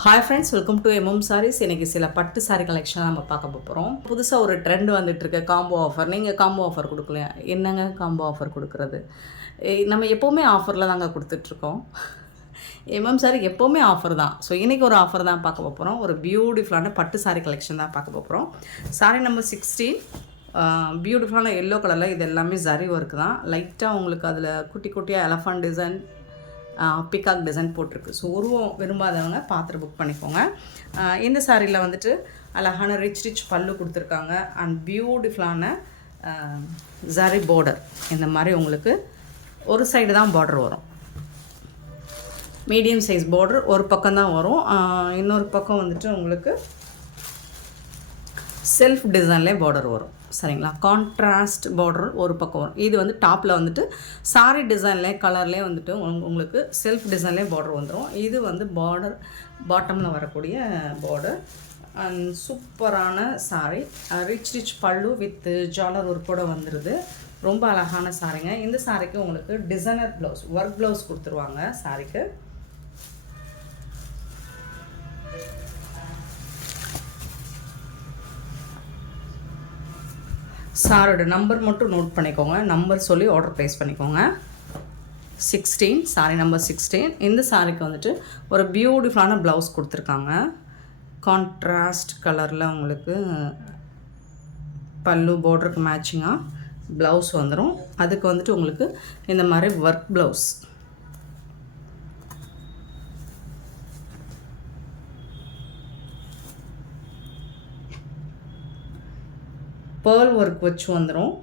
Hi friends, welcome to saris. இன்றைக்கி சில பட்டு சாரீ கலெக்ஷன் நம்ம பார்க்க போகிறோம். புதுசாக ஒரு ட்ரெண்ட் வந்துட்டுருக்கு, காம்போ ஆஃபர். நீங்கள் காம்போ ஆஃபர் கொடுக்கலையா? என்னங்க காம்போ ஆஃபர் கொடுக்குறது? நம்ம எப்போவுமே ஆஃபரில் தாங்க கொடுத்துட்ருக்கோம். சாரி எப்போவுமே ஆஃபர் தான். ஸோ இன்றைக்கி ஒரு ஆஃபர் தான் பார்க்க போகிறோம். ஒரு பியூட்டிஃபுல்லான பட்டு சாரீ கலெக்ஷன் தான் பார்க்க போகிறோம். சாரீ நம்பர் 16, பியூட்டிஃபுல்லான எல்லோ கலரில். இது எல்லாமே ஜரி ஒர்க் தான். லைட்டாக உங்களுக்கு அதில் குட்டி குட்டியாக எலஃபண்ட் டிசைன், பிகாக் டிசைன் போட்டிருக்கு. ஸோ உருவம் விரும்பாதவங்க பார்த்துட்டு புக் பண்ணிக்கோங்க. இந்த சாரியில் வந்துட்டு அழகான ரிச் பல்லு கொடுத்துருக்காங்க. அண்ட் பியூட்டிஃபுல்லான ஜரி பார்டர். இந்த மாதிரி உங்களுக்கு ஒரு சைடு தான் பார்டர் வரும். மீடியம் சைஸ் பார்டர் ஒரு பக்கம் தான் வரும். இன்னொரு பக்கம் வந்துட்டு உங்களுக்கு செல்ஃப் டிசைன்லேயே பார்டர் வரும். சரிங்களா? கான்ட்ராஸ்ட் பார்டர் ஒரு பக்கம் வரும். இது வந்து டாப்பில் வந்துட்டு சாரி டிசைன்லேயே கலர்லேயே வந்துட்டு உங்களுக்கு செல்ஃப் டிசைன்லேயே பார்டர் வந்துடும். இது வந்து பார்டர் பாட்டமில் வரக்கூடிய பார்டர். அண்ட் சூப்பரான சாரி. ரிச் பல்லு வித் ஜாலர் ஒர்க்கோடு வந்துடுது. ரொம்ப அழகான சாரிங்க. இந்த சாரிக்கு உங்களுக்கு டிசைனர் ப்ளவுஸ், ஒர்க் ப்ளவுஸ் கொடுத்துருவாங்க சாரிக்கு. சாரோட நம்பர் மட்டும் நோட் பண்ணிக்கோங்க. நம்பர் சொல்லி ஆர்டர் ப்ளேஸ் பண்ணிக்கோங்க. 16, சாரி நம்பர் 16. இந்த சாரிக்கு வந்துட்டு ஒரு பியூட்டிஃபுல்லான ப்ளவுஸ் கொடுத்துருக்காங்க. கான்ட்ராஸ்ட் கலரில் உங்களுக்கு பல்லு பார்டருக்கு மேட்சிங்காக ப்ளவுஸ் வந்துடும். அதுக்கு வந்துட்டு உங்களுக்கு இந்த மாதிரி ஒர்க் ப்ளவுஸ். பேர்ல் ஒர்க் வச்சு வந்துடும்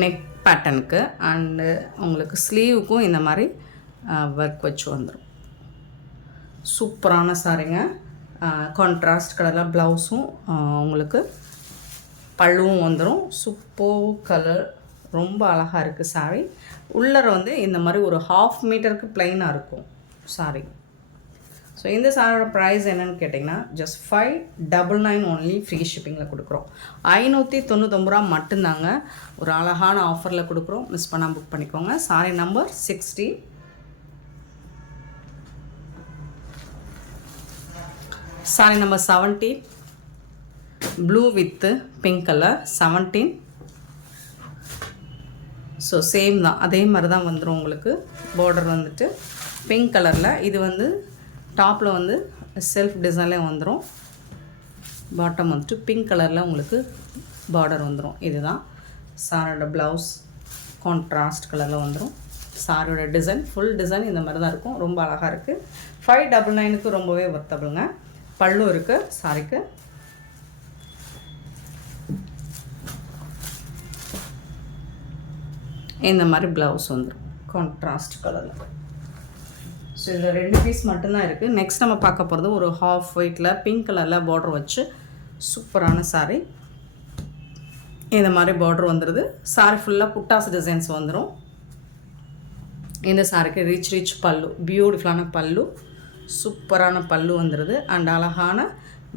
நெக் பேட்டனுக்கு. அண்டு உங்களுக்கு ஸ்லீவுக்கும் இந்த மாதிரி ஒர்க் வச்சு வந்துடும். சூப்பரான சாரிங்க. கான்ட்ராஸ்ட் கலரில் ப்ளவுஸும் உங்களுக்கு பல்லுவும் வந்துடும். சூப்பர் கலர், ரொம்ப அழகாக இருக்குது சாரி. உள்ளர வந்து இந்த மாதிரி ஒரு 1/2 மீட்டருக்கு ப்ளைனாக இருக்கும் சாரி. ஸோ இந்த சாரியோட ப்ரைஸ் என்னென்னு கேட்டிங்கன்னா ஜஸ்ட் 599 ஒன்லி. ஃப்ரீ ஷிப்பிங்கில் கொடுக்குறோம். 599 ரூபா மட்டும்தாங்க. ஒரு அழகான ஆஃபரில் கொடுக்குறோம். மிஸ் பண்ணால் புக் பண்ணிக்கோங்க. Sorry number 60. Sorry number 70, blue with pink colour. 17. So same தான், அதே மாதிரி தான் வந்துடும் உங்களுக்கு. பார்டர் வந்துட்டு பிங்க் கலரில். இது வந்து டாப்பில் வந்து செல்ஃப் டிசைன்லேயே வந்துடும். பாட்டம் வந்துட்டு பிங்க் கலரில் உங்களுக்கு பார்டர் வந்துடும். இதுதான் சாரோட ப்ளவுஸ். கான்ட்ராஸ்ட் கலரில் வந்துடும். சாரோட டிசைன் ஃபுல் டிசைன் இந்த மாதிரி தான் இருக்கும். ரொம்ப அழகாக இருக்குது. 599க்கு ரொம்பவே ஒர்த்தபிளுங்க. பல்லும் இருக்குது சாரிக்கு. இந்த மாதிரி ப்ளவுஸ் வந்துடும் கான்ட்ராஸ்ட் கலரில். ஸோ இதில் 2 பீஸ் மட்டும்தான் இருக்குது. நெக்ஸ்ட் நம்ம பார்க்க போகிறது ஒரு ஹாஃப் ஒயிட்டில் பிங்க் கலரில் பார்டர் வச்சு சூப்பரான சாரி. இந்த மாதிரி பார்டர் வந்துடுது. சாரி ஃபுல்லாக புட்டாஸ் டிசைன்ஸ் வந்துடும். இந்த சாரிக்கு ரிச் பல்லு, பியூட்டிஃபுல்லான பல்லு, சூப்பரான பல்லு வந்துடுது. அண்ட் அழகான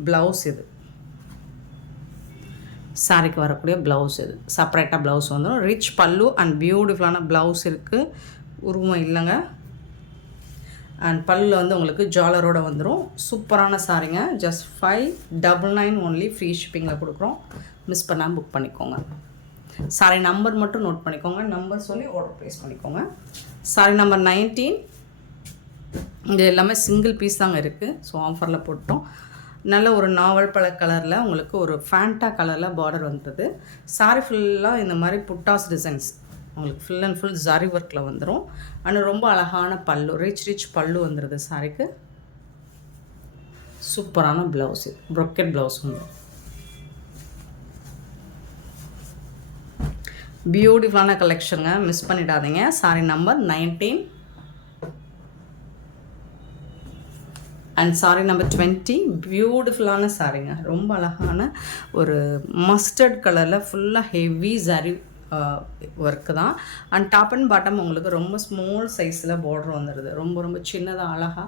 ப்ளவுஸ். இது சாரிக்கு வரக்கூடிய ப்ளவுஸ். இது செப்பரேட்டாக ப்ளவுஸ் வந்துடும். ரிச் பல்லு அண்ட் பியூட்டிஃபுல்லான ப்ளவுஸ் இருக்குது. உருவம் இல்லைங்க. அண்ட் பல்லில் வந்து உங்களுக்கு ஜாலரோடு வந்துடும். சூப்பரான சாரிங்க. Just 599 only. ஃப்ரீ ஷிப்பிங்கில் கொடுக்குறோம். மிஸ் பண்ணாமல் புக் பண்ணிக்கோங்க. சாரி நம்பர் மட்டும் நோட் பண்ணிக்கோங்க. நம்பர் சொல்லி ஆர்டர் ப்ளேஸ் பண்ணிக்கோங்க. Sorry number 19. இது எல்லாமே சிங்கிள் பீஸ் தாங்க இருக்குது. ஸோ ஆஃபரில் போட்டோம். நல்ல ஒரு நாவல் பழ கலரில் உங்களுக்கு ஒரு ஃபேண்டா கலரில் பார்டர் வந்துடுது. சாரி ஃபுல்லாக இந்த மாதிரி புட்டாஸ் டிசைன்ஸ் உங்களுக்கு ஃபுல் அண்ட் ஃபுல் ஜரி ஒர்க்கில் வந்துடும். ஆனால் ரொம்ப அழகான பல்லு, ரிச் பல்லு வந்துடுது சாரிக்கு. சூப்பரான ப்ளவுஸு, ப்ரொக்கெட் ப்ளவுஸ் வந்துடும். பியூட்டிஃபுல்லான கலெக்ஷனுங்க, மிஸ் பண்ணிடாதீங்க. Sorry number 19 and sorry number 20. பியூட்டிஃபுல்லான சாரிங்க. ரொம்ப அழகான ஒரு மஸ்டர்ட் கலரில் ஃபுல்லாக ஹெவி ஜரி ஒர்க்கு தான். அண்ட் டாப் அண்ட் பாட்டம் உங்களுக்கு ரொம்ப ஸ்மால் சைஸில் பார்டர் வந்துடுது. ரொம்ப சின்னதாக அழகாக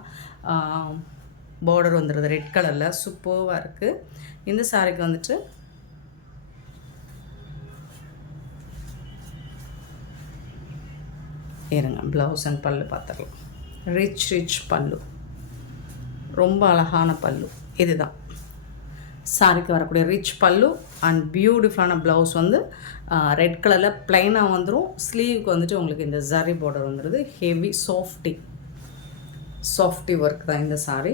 பார்டர் வந்துடுது. ரெட் கலரில் சூப்பராக இருக்குது. இந்த சாரிக்கு வந்துட்டு இருங்க ப்ளவுஸ் அண்ட் பல்லு பார்த்துக்கலாம். ரிச் பல்லு. ரொம்ப அழகான பல்லு. இதுதான் சாரிக்கு வரக்கூடிய ரிச் பல்லு அண்ட் பியூட்டிஃபுல்லான ப்ளவுஸ் வந்து ரெட் கலரில் ப்ளைனாக வந்துடும். ஸ்லீவுக்கு வந்துட்டு உங்களுக்கு இந்த ஜரி பார்டர் வந்துடுது. ஹெவி சாஃப்டி ஒர்க் தான் இந்த சாரி.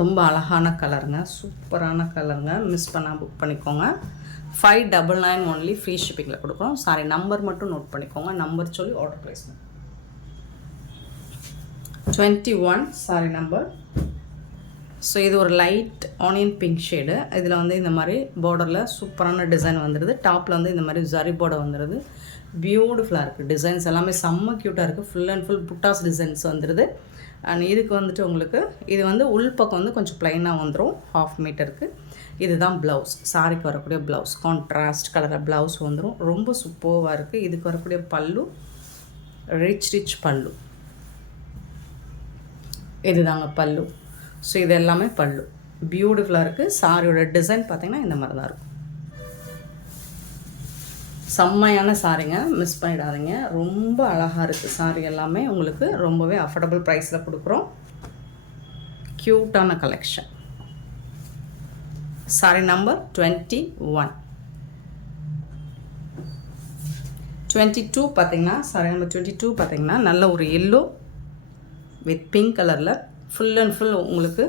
ரொம்ப அழகான கலருங்க, சூப்பரான கலருங்க. மிஸ் பண்ணால் புக் பண்ணிக்கோங்க. 599 ஒன்லி ஃப்ரீ ஷிப்பிங்கில் கொடுக்குறோம். சாரி நம்பர் மட்டும் நோட் பண்ணிக்கோங்க. நம்பர் சொல்லி ஆர்டர் ப்ளேஸ் பண்ணுங்க. 21 சாரி நம்பர். ஸோ இது ஒரு லைட் ஆனியன் பிங்க் ஷேடு. இதில் வந்து இந்த மாதிரி பார்டரில் சூப்பரான டிசைன் வந்துடுது. டாப்பில் வந்து இந்த மாதிரி ஜரி பார்டர் வந்துடுது. பியூட்டிஃபுல்லாக இருக்குது. டிசைன்ஸ் எல்லாமே செம்ம க்யூட்டாக இருக்குது. Full and full buttas designs வந்துடுது. அண்ட் இதுக்கு வந்துட்டு உங்களுக்கு இது வந்து உள் பக்கம் வந்து கொஞ்சம் ப்ளைனாக வந்துடும் 1/2 மீட்டருக்கு. இதுதான் ப்ளவுஸ். சாரிக்கு வரக்கூடிய ப்ளவுஸ். கான்ட்ராஸ்ட் கலரில் ப்ளவுஸ் வந்துடும். ரொம்ப சூப்பராக இருக்குது. இதுக்கு வரக்கூடிய பல்லு ரிச் பல்லு. இதுதாங்க பல்லு. ஸோ இது எல்லாமே பல்லு. பியூட்டிஃபுல்லாக இருக்குது. சாரியோட டிசைன் பார்த்திங்கன்னா இந்த மாதிரி தான் இருக்கும். செம்மையான சாரிங்க, மிஸ் பண்ணிடாதீங்க. ரொம்ப அழகாக இருக்குது சாரி எல்லாமே. உங்களுக்கு ரொம்பவே அஃபோர்டபுள் ப்ரைஸில் கொடுக்குறோம். க்யூட்டான கலெக்ஷன். Sorry number 21. 22 பார்த்திங்கன்னா சாரி நம்பர் 22 பார்த்திங்கன்னா நல்ல ஒரு எல்லோ வித் பிங்க் கலரில் ஃபுல் அண்ட் ஃபுல் உங்களுக்கு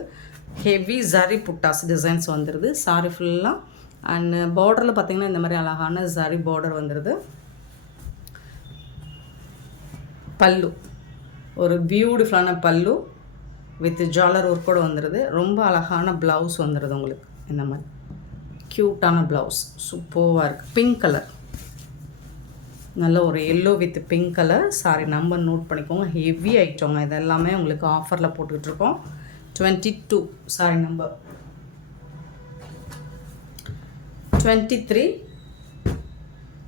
ஹெவி ஜரி புட்டாஸ் டிசைன்ஸ் வந்துடுது. சாரி ஃபுல்லாக அண்ட் பார்டரில் பார்த்திங்கன்னா இந்த மாதிரி அழகான ஜரி பார்டர் வந்துடுது. பல்லு ஒரு பியூட்டிஃபுல்லான பல்லு வித் ஜாலர் ஒர்க்கோடு வந்துடுது. ரொம்ப அழகான ப்ளவுஸ் வந்துடுது உங்களுக்கு. இந்த மாதிரி க்யூட்டான ப்ளவுஸ் சூப்பராக இருக்குது. பிங்க் கலர், நல்ல ஒரு yellow with pink colour. Sari number note பண்ணிக்கோங்க. ஹெவி ஐட்டங்க இது எல்லாமே உங்களுக்கு ஆஃபரில் போட்டுக்கிட்டுருக்கோம். 22 சாரி நம்பர். 23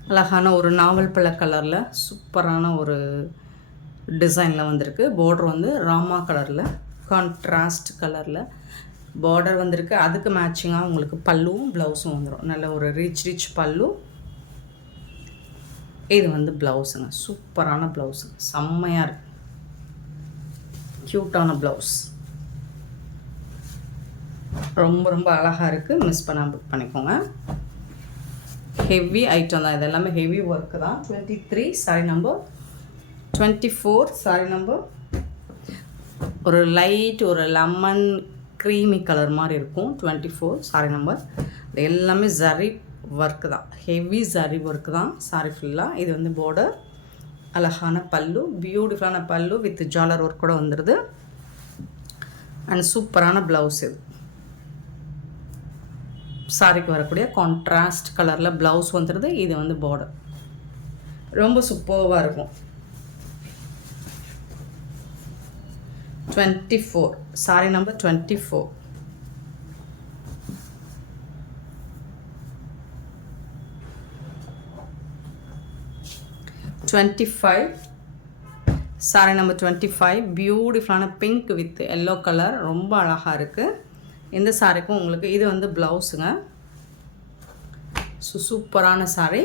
அழகான ஒரு நாவல் பழ கலரில் சூப்பரான ஒரு டிசைனில் வந்திருக்கு. பார்டர் வந்து ராமா கலரில் கான்ட்ராஸ்ட் கலரில் பார்டர் வந்திருக்கு. அதுக்கு மேட்சிங்காக உங்களுக்கு பல்லுவும் ப்ளவுஸும் வந்துடும். நல்ல ஒரு ரிச் பல்லு. இது வந்து ப்ளவுஸுங்க. சூப்பரான ப்ளவுஸு, செம்மையாக இருக்குது. க்யூட்டான ப்ளவுஸ் ரொம்ப அழகாக இருக்குது. மிஸ் பண்ணாமல் புக் பண்ணிக்கோங்க. ஹெவி ஐட்டம் தான் இது எல்லாமே. ஹெவி ஒர்க்கு தான். 23 சாரி நம்பர். 24 sorry number. ஒரு லைட் ஒரு லெமன் க்ரீமி கலர் மாதிரி இருக்கும். 24 சாரி நம்பர். இது எல்லாமே ஜரி ஒர்க்கு தான். ஹெவி ஜரி ஒர்க்கு தான் சாரி ஃபுல்லாக. இது வந்து பார்டர், அழகான பல்லு, பியூட்டிஃபுல்லான பல்லு வித் ஜாலர் ஒர்க் கூட வந்துடுது. அண்ட் சூப்பரான ப்ளவுஸ். இது சாரிக்கு வரக்கூடிய கான்ட்ராஸ்ட் கலரில் ப்ளவுஸ் வந்துடுது. இது வந்து பார்டர் ரொம்ப சூப்பராக இருக்கும். 24 சாரி நம்பர். 24 25 sorry number. 25 பியூட்டிஃபுல்லான பிங்க் வித் எல்லோ கலர். ரொம்ப அழகாக இருக்குது. இந்த சாரிக்கும் உங்களுக்கு இது வந்து ப்ளவுஸுங்க. சூப்பரான சாரி.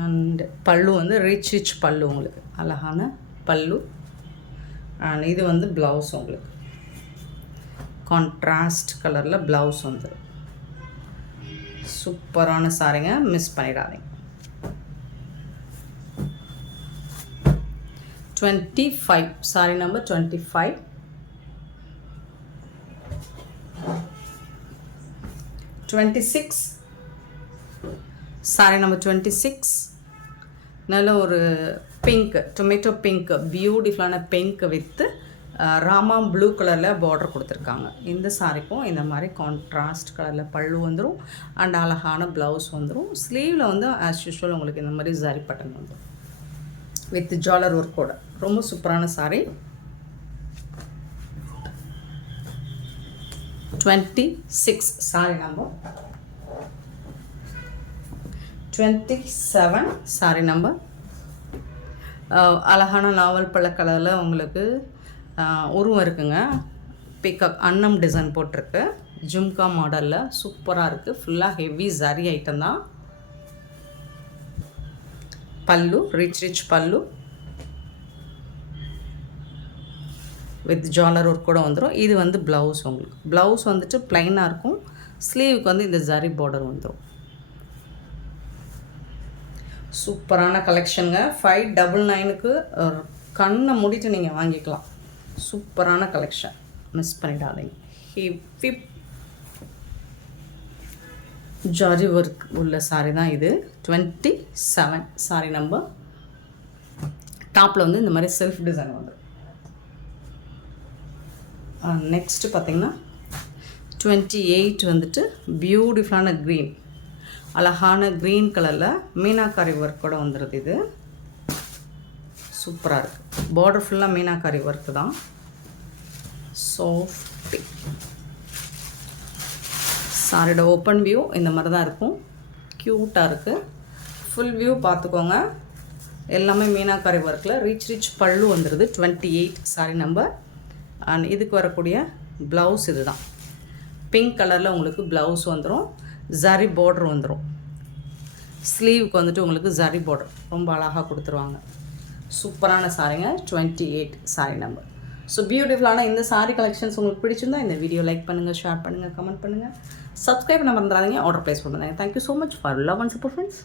அண்ட் பல்லு வந்து ரிச் பல்லு உங்களுக்கு. அழகான பல்லு. அண்ட் இது வந்து ப்ளவுஸ் உங்களுக்கு. கான்ட்ராஸ்ட் கலரில் ப்ளவுஸ் வந்துடும். சூப்பரான சாரிங்க, மிஸ் பண்ணிடாதீங்க. 25 சாரி நம்பர். 25 26 sorry number. 26 நல்ல ஒரு பிங்க், டொமேட்டோ பிங்க், பியூட்டிஃபுல்லான பிங்க் வித்து ராமா ப்ளூ கலரில் பார்டர் கொடுத்துருக்காங்க. இந்த சாரிக்கும் இந்த மாதிரி கான்ட்ராஸ்ட் கலரில் பல்லு வந்துடும். அண்ட் அழகான ப்ளவுஸ் வந்துடும். ஸ்லீவில் வந்து ஆஸ் யூஷுவல் உங்களுக்கு இந்த மாதிரி ஜரி பட்டன் வந்துடும் வித் ஜாலர் ஒர்க்கோட. ரொம்ப சூப்பரான sorry. 26 sorry number. 27 sorry number. அழகான நாவல் பழ கலரில் உங்களுக்கு உருவம் இருக்குங்க. பிக்கப் அன்னம் டிசைன் போட்டிருக்கு. ஜும்கா மாடலில் சூப்பராக இருக்குது. ஃபுல்லாக ஹெவி ஜரி ஐட்டம் தான். பல்லு ரிச் பல்லு. வித் ஜாலர் ஒர்க் கூட வந்துடும். இது வந்து ப்ளவுஸ். உங்களுக்கு ப்ளவுஸ் வந்துட்டு ப்ளைனாக இருக்கும். ஸ்லீவுக்கு வந்து இந்த ஜரி பார்டர் வந்துடும். சூப்பரான கலெக்ஷனுங்க. 599க்கு கண்ணை மூடிட்டு நீங்கள் வாங்கிக்கலாம். சூப்பரான கலெக்ஷன், மிஸ் பண்ணிடாதீங்க. ஹெவி ஜாரி ஒர்க் உள்ள சாரி தான் இது. 27 சாரி நம்பர். டாப்பில் வந்து இந்த மாதிரி செல்ஃப் டிசைன் வந்துடும். நெக்ஸ்ட்டு பார்த்திங்கன்னா 28 வந்துட்டு பியூட்டிஃபுல்லான க்ரீன், அழகான க்ரீன் கலரில் மீனாக்காரி ஒர்க்கோட வந்துடுது. இது சூப்பராக இருக்குது. பார்டர் ஃபுல்லாக மீனாக்காரி ஒர்க்கு தான். சாஃப்டி சாரியோட ஓப்பன் வியூ இந்த மாதிரி தான் இருக்கும். க்யூட்டாக இருக்குது. ஃபுல் வியூ பார்த்துக்கோங்க. எல்லாமே மீனாக்காரி ஒர்க்கில் ரிச் பல்லு வந்துடுது. 28 சாரி நம்பர். அண்ட் இதுக்கு வரக்கூடிய ப்ளவுஸ் இது தான். பிங்க் கலரில் உங்களுக்கு ப்ளவுஸ் வந்துடும். ஜரி பார்டர் வந்துடும். ஸ்லீவுக்கு வந்துட்டு உங்களுக்கு ஜரி பார்டர் ரொம்ப அழகாக கொடுத்துருவாங்க. சூப்பரான சாரிங்க. 28 சாரி நம்பர். ஸோ பியூட்டிஃபுல்லான இந்த சாரி கலெக்ஷன்ஸ் உங்களுக்கு பிடிச்சிருந்தா இந்த வீடியோ லைக் பண்ணுங்கள், ஷேர் பண்ணுங்கள், கமெண்ட் பண்ணுங்கள், சப்ஸ்கிரைப் பண்ண மறந்துடாதீங்க, ஆர்டர் ப்ளேஸ் பண்ணுங்கள். Thank you so much for love and support friends.